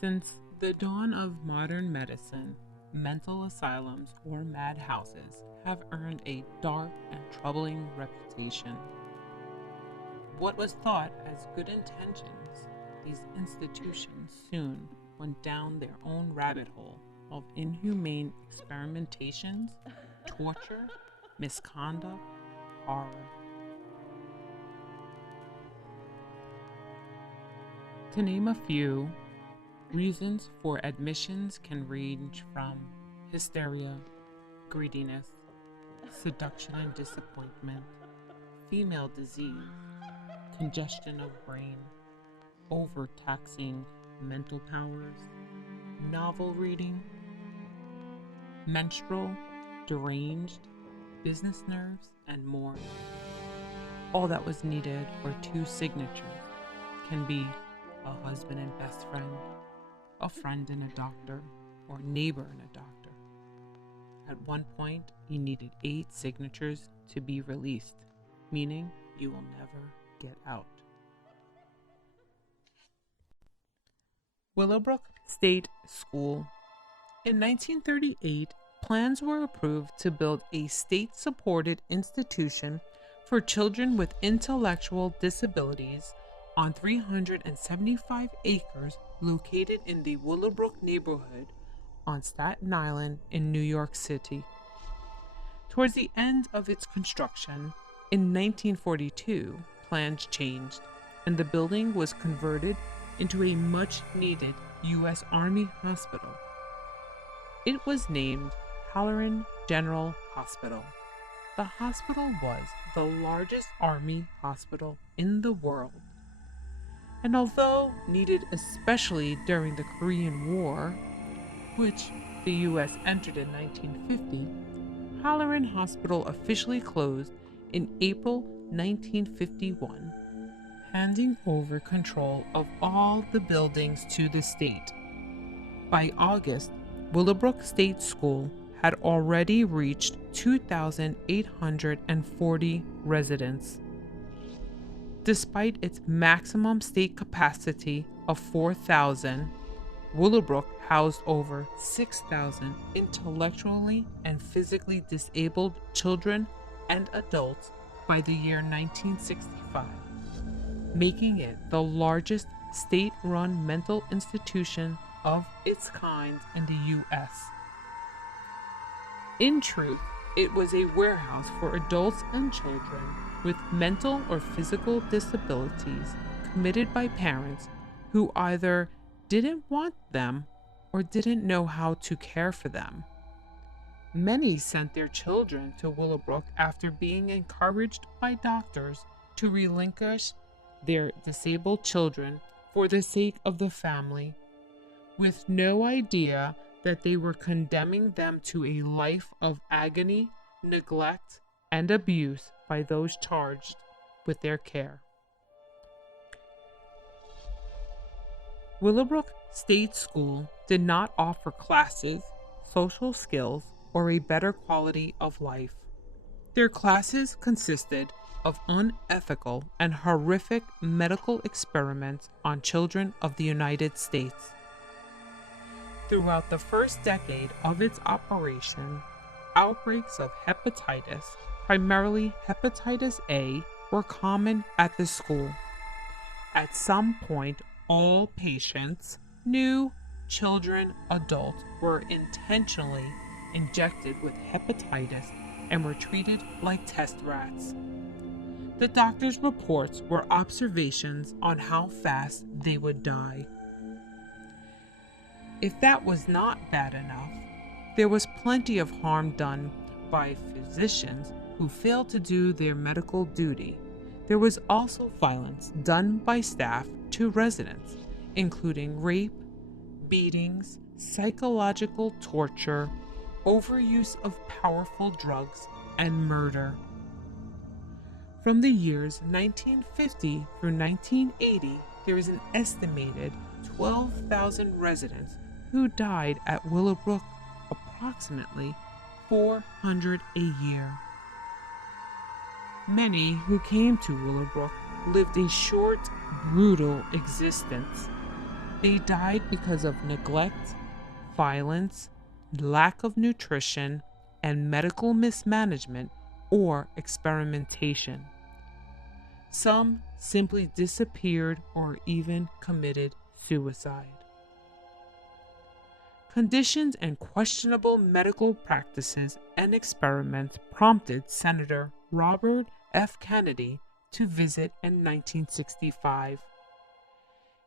Since the dawn of modern medicine, mental asylums or madhouses have earned a dark and troubling reputation. What was thought as good intentions, these institutions soon went down their own rabbit hole of inhumane experimentations, torture, misconduct, horror. To name a few, reasons for admissions can range from hysteria, greediness, seduction and disappointment, female disease, congestion of brain, overtaxing mental powers, novel reading, menstrual, deranged, business nerves, and more. All that was needed were two signatures. Can be a husband and best friend, a friend and a doctor, or neighbor and a doctor. At one point, you needed 8 signatures to be released, meaning you will never get out. Willowbrook State School. In 1938, plans were approved to build a state-supported institution for children with intellectual disabilities on 375 acres located in the Willowbrook neighborhood on Staten Island in New York City. Towards the end of its construction, in 1942, plans changed, and the building was converted into a much-needed U.S. Army hospital. It was named Halloran General Hospital. The hospital was the largest Army hospital in the world. And although needed especially during the Korean War, which the U.S. entered in 1950, Halloran Hospital officially closed in April 1951, handing over control of all the buildings to the state. By August, Willowbrook State School had already reached 2,840 residents. Despite its maximum state capacity of 4,000, Willowbrook housed over 6,000 intellectually and physically disabled children and adults by the year 1965, making it the largest state-run mental institution of its kind in the U.S. In truth, it was a warehouse for adults and children with mental or physical disabilities committed by parents who either didn't want them or didn't know how to care for them. Many sent their children to Willowbrook after being encouraged by doctors to relinquish their disabled children for the sake of the family, with no idea that they were condemning them to a life of agony, neglect, and abuse by those charged with their care. Willowbrook State School did not offer classes, social skills, or a better quality of life. Their classes consisted of unethical and horrific medical experiments on children of the United States. Throughout the first decade of its operation, outbreaks of hepatitis, primarily hepatitis A, were common at the school. At some point, all patients, new, children, adults, were intentionally injected with hepatitis and were treated like test rats. The doctor's reports were observations on how fast they would die. If that was not bad enough, there was plenty of harm done by physicians who failed to do their medical duty. There was also violence done by staff to residents, including rape, beatings, psychological torture, overuse of powerful drugs, and murder. From the years 1950 through 1980, there is an estimated 12,000 residents who died at Willowbrook, approximately 400 a year. Many who came to Willowbrook lived a short, brutal existence. They died because of neglect, violence, lack of nutrition, and medical mismanagement or experimentation. Some simply disappeared or even committed suicide. Conditions and questionable medical practices and experiments prompted Senator Robert F. Kennedy to visit in 1965.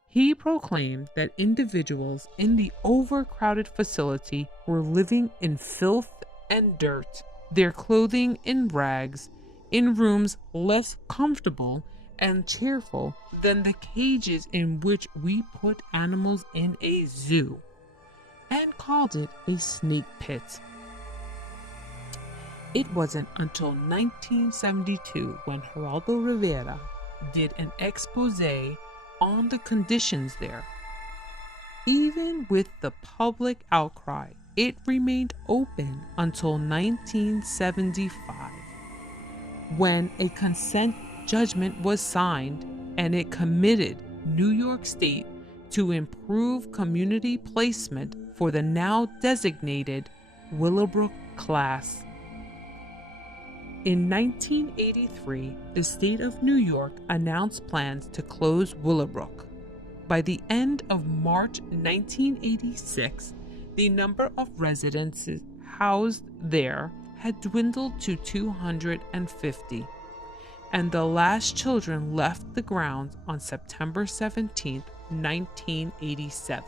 He proclaimed that individuals in the overcrowded facility were living in filth and dirt, their clothing in rags, in rooms less comfortable and cheerful than the cages in which we put animals in a zoo, and called it a snake pit. It wasn't until 1972 when Geraldo Rivera did an expose on the conditions there. Even with the public outcry, it remained open until 1975, when a consent judgment was signed and it committed New York State to improve community placement for the now designated Willowbrook class. In 1983, the state of New York announced plans to close Willowbrook. By the end of March 1986, the number of residents housed there had dwindled to 250, and the last children left the grounds on September 17, 1987.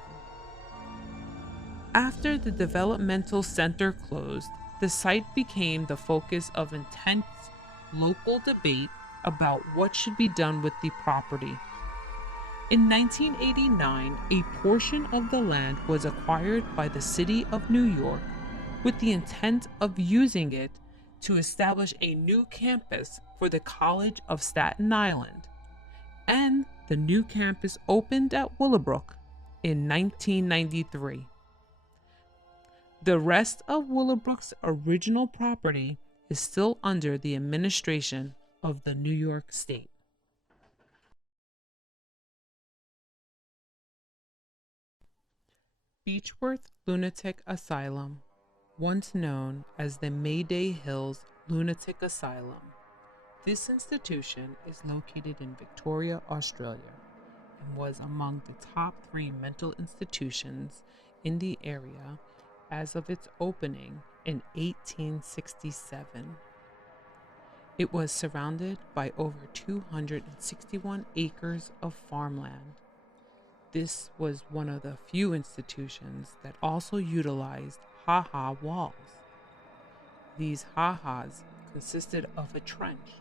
After the developmental center closed, the site became the focus of intense local debate about what should be done with the property. In 1989, a portion of the land was acquired by the city of New York with the intent of using it to establish a new campus for the College of Staten Island, and the new campus opened at Willowbrook in 1993. The rest of Willowbrook's original property is still under the administration of the New York State. Beechworth Lunatic Asylum, once known as the Mayday Hills Lunatic Asylum. This institution is located in Victoria, Australia, and was among the top 3 mental institutions in the area as of its opening in 1867. It was surrounded by over 261 acres of farmland. This was one of the few institutions that also utilized ha-ha walls. These ha-has consisted of a trench,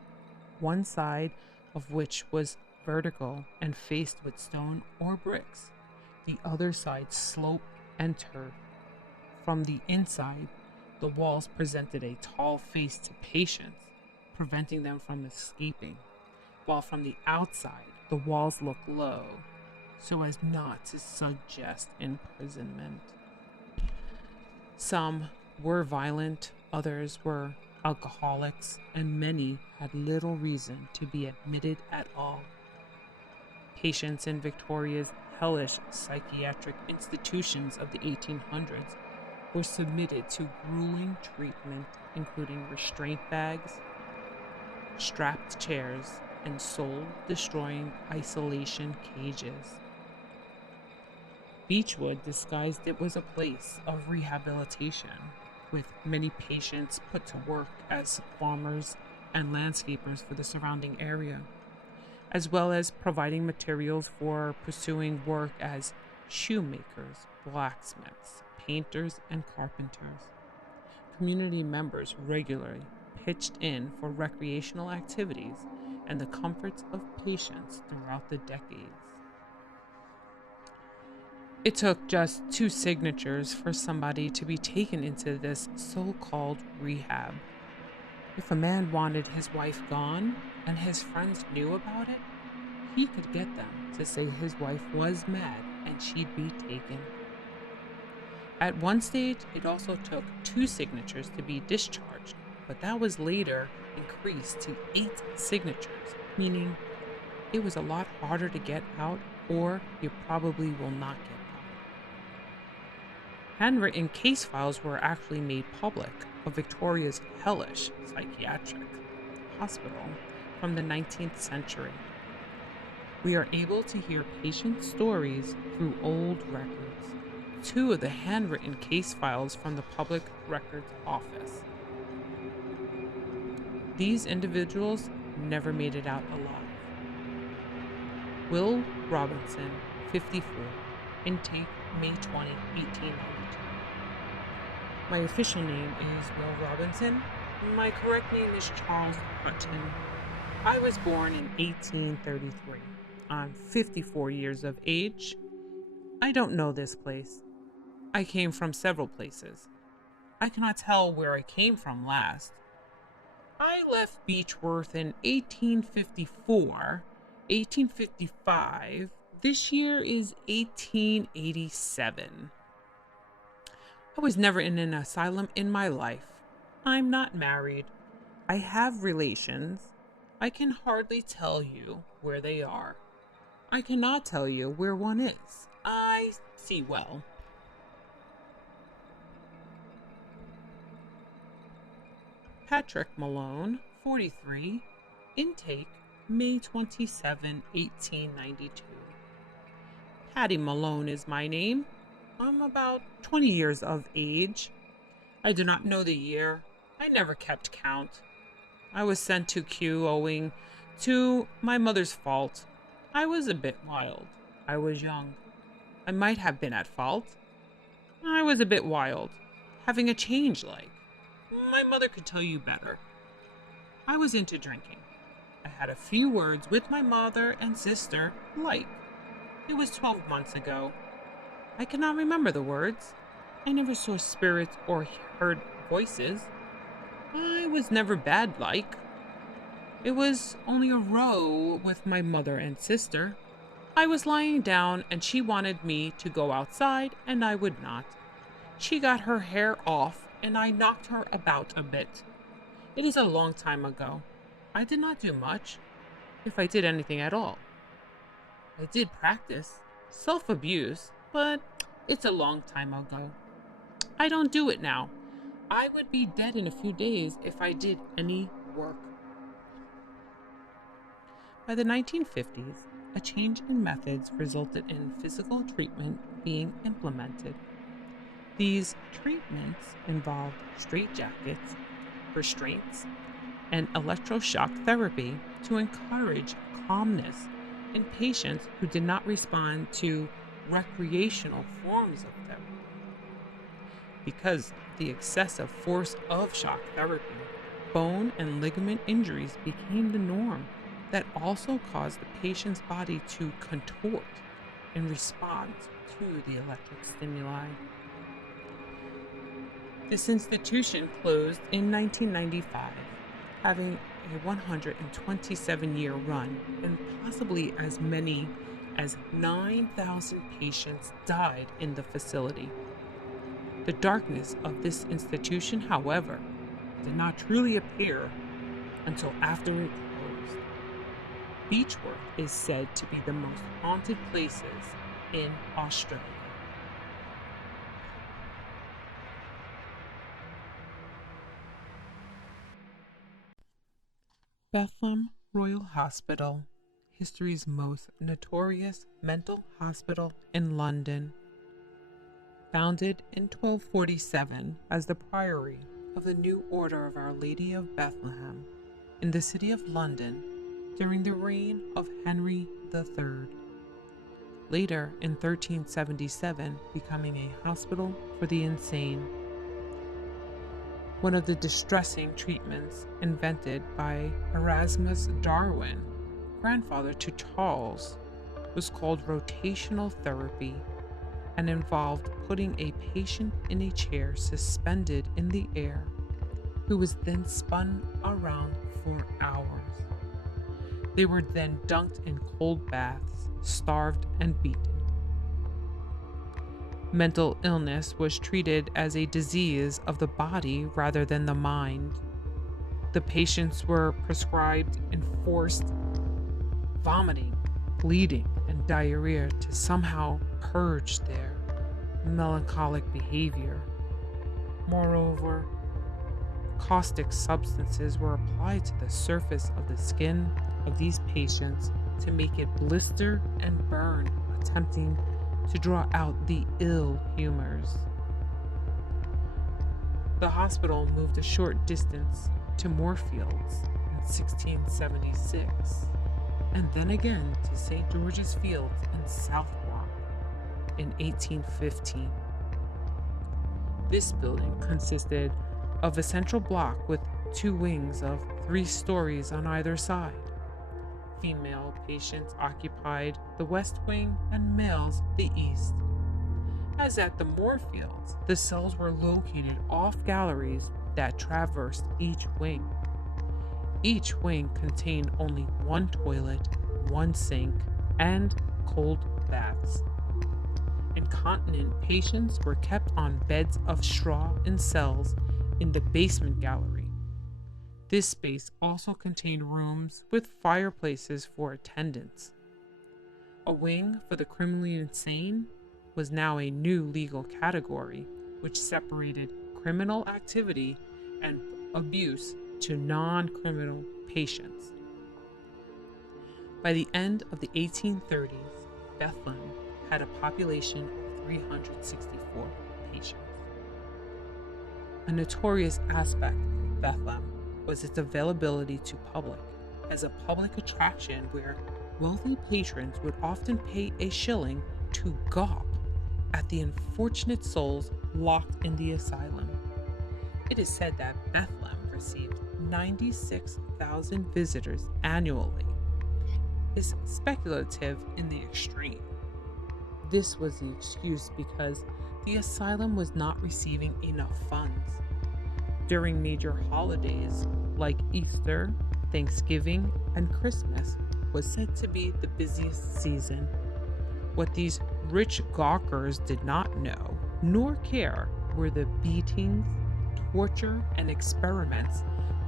one side of which was vertical and faced with stone or bricks, the other side sloped and turf. From the inside, the walls presented a tall face to patients, preventing them from escaping, while from the outside, the walls looked low, so as not to suggest imprisonment. Some were violent, others were alcoholics, and many had little reason to be admitted at all. Patients in Victoria's hellish psychiatric institutions of the 1800s were submitted to grueling treatment, including restraint bags, strapped chairs, and soul-destroying isolation cages. Beechwood disguised it was a place of rehabilitation, with many patients put to work as farmers and landscapers for the surrounding area, as well as providing materials for pursuing work as shoemakers, blacksmiths, painters, and carpenters. Community members regularly pitched in for recreational activities and the comforts of patients throughout the decades. It took just 2 signatures for somebody to be taken into this so-called rehab. If a man wanted his wife gone and his friends knew about it, he could get them to say his wife was mad and she'd be taken. At one stage, it also took 2 signatures to be discharged, but that was later increased to 8 signatures, meaning it was a lot harder to get out or you probably will not get them. Handwritten case files were actually made public of Victoria's hellish psychiatric hospital from the 19th century. We are able to hear patient stories through old records. 2 of the handwritten case files from the Public Records Office. These individuals never made it out alive. Will Robinson, 54, intake May 20, 1892. My official name is Will Robinson. My correct name is Charles Hutton. I was born in 1833. I'm 54 years of age. I don't know this place. I came from several places. I cannot tell where I came from last. I left Beechworth in 1854, 1855. This year is 1887. I was never in an asylum in my life. I'm not married. I have relations. I can hardly tell you where they are. I cannot tell you where one is. I see well. Patrick Malone, 43, intake May 27, 1892. Patty Malone is my name. I'm about 20 years of age. I do not know the year. I never kept count. I was sent to Kew owing to my mother's fault. I was a bit wild. I was young. I might have been at fault. I was a bit wild, having a change like. My mother could tell you better. I was into drinking. I had a few words with my mother and sister, like. It was 12 months ago. I cannot remember the words. I never saw spirits or heard voices. I was never bad like. It was only a row with my mother and sister. I was lying down and she wanted me to go outside and I would not. She got her hair off and I knocked her about a bit. It is a long time ago. I did not do much, if I did anything at all. I did practice self-abuse, but it's a long time ago. I don't do it now. I would be dead in a few days if I did any work. By the 1950s, a change in methods resulted in physical treatment being implemented. These treatments involved straitjackets, restraints, and electroshock therapy to encourage calmness in patients who did not respond to recreational forms of therapy. Because of the excessive force of shock therapy, bone and ligament injuries became the norm that also caused the patient's body to contort in response to the electric stimuli. This institution closed in 1995, having a 127-year run, and possibly as many as 9,000 patients died in the facility. The darkness of this institution, however, did not truly appear until after it closed. Beechworth is said to be the most haunted places in Australia. Bethlem Royal Hospital, history's most notorious mental hospital in London. Founded in 1247 as the Priory of the New Order of Our Lady of Bethlehem in the city of London during the reign of Henry III. Later in 1377 becoming a hospital for the insane. One of the distressing treatments invented by Erasmus Darwin, grandfather to Charles, was called rotational therapy and involved putting a patient in a chair suspended in the air, who was then spun around for hours. They were then dunked in cold baths, starved, and beaten. Mental illness was treated as a disease of the body rather than the mind. The patients were prescribed enforced vomiting, bleeding, and diarrhea to somehow purge their melancholic behavior. Moreover, caustic substances were applied to the surface of the skin of these patients to make it blister and burn, attempting to draw out the ill humors. The hospital moved a short distance to Moorfields in 1676, and then again to St. George's Fields in Southwark in 1815. This building consisted of a central block with 2 wings of 3 stories on either side. Female patients occupied the west wing and males the east. As at the Moorfields, the cells were located off galleries that traversed each wing. Each wing contained only 1 toilet, 1 sink, and cold baths. Incontinent patients were kept on beds of straw in cells in the basement gallery. This space also contained rooms with fireplaces for attendants. A wing for the criminally insane was now a new legal category, which separated criminal activity and abuse to non-criminal patients. By the end of the 1830s, Bethlem had a population of 364 patients. A notorious aspect of Bethlem was its availability to public, as a public attraction where wealthy patrons would often pay a shilling to gawp at the unfortunate souls locked in the asylum. It is said that Bethlem received 96,000 visitors annually. Is speculative in the extreme. This was the excuse because the asylum was not receiving enough funds. During major holidays like Easter, Thanksgiving, and Christmas was said to be the busiest season. What these rich gawkers did not know nor care were the beatings, torture, and experiments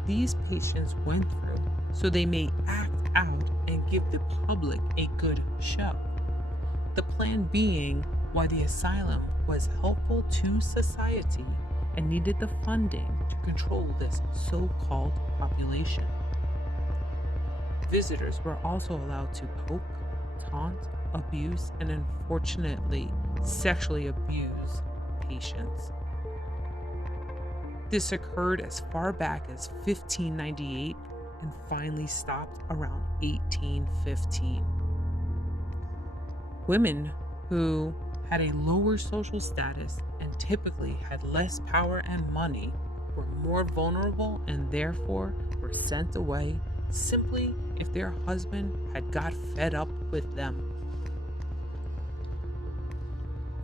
these patients went through so they may act out and give the public a good show. The plan being why the asylum was helpful to society and needed the funding to control this so-called population. Visitors were also allowed to poke, taunt, abuse, and unfortunately sexually abuse patients. This occurred as far back as 1598 and finally stopped around 1815. Women who had a lower social status and typically had less power and money were more vulnerable and therefore were sent away simply if their husband had got fed up with them.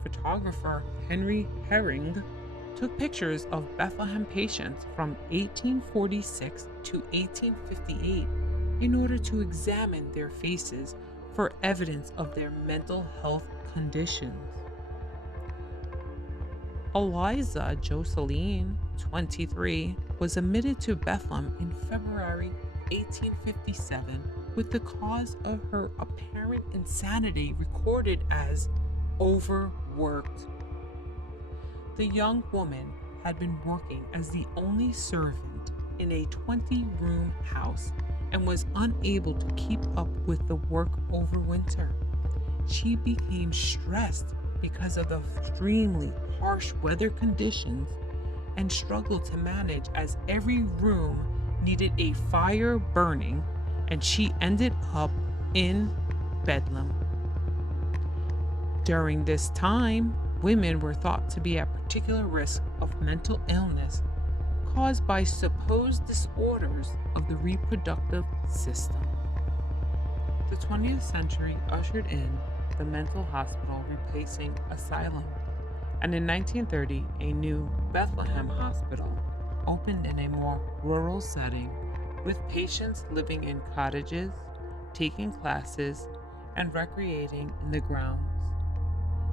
Photographer Henry Herring took pictures of Bethlehem patients from 1846 to 1858 in order to examine their faces for evidence of their mental health conditions. Eliza Jocelyn, 23, was admitted to Bethlem in February 1857 with the cause of her apparent insanity recorded as overworked. The young woman had been working as the only servant in a 20-room house and was unable to keep up with the work over winter. She became stressed because of the extremely harsh weather conditions and struggled to manage as every room needed a fire burning, and she ended up in Bedlam. During this time, women were thought to be at particular risk of mental illness caused by supposed disorders of the reproductive system. The 20th century ushered in the mental hospital replacing asylum, and in 1930 a new Bethlehem hospital opened in a more rural setting with patients living in cottages, taking classes, and recreating in the grounds.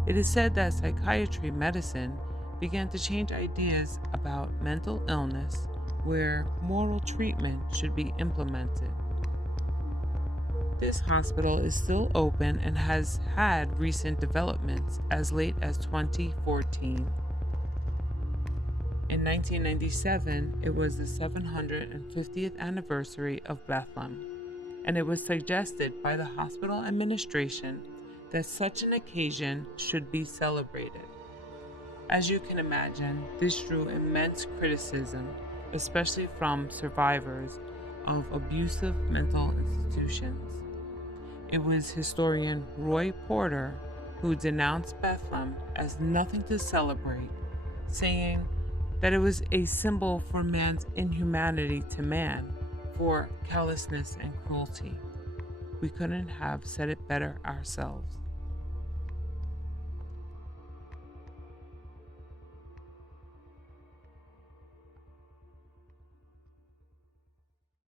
It is said that psychiatry medicine began to change ideas about mental illness where moral treatment should be implemented. This hospital is still open and has had recent developments as late as 2014. In 1997, it was the 750th anniversary of Bethlem, and it was suggested by the hospital administration that such an occasion should be celebrated. As you can imagine, this drew immense criticism, especially from survivors of abusive mental institutions. It was historian Roy Porter who denounced Bethlem as nothing to celebrate, saying that it was a symbol for man's inhumanity to man, for callousness and cruelty. We couldn't have said it better ourselves.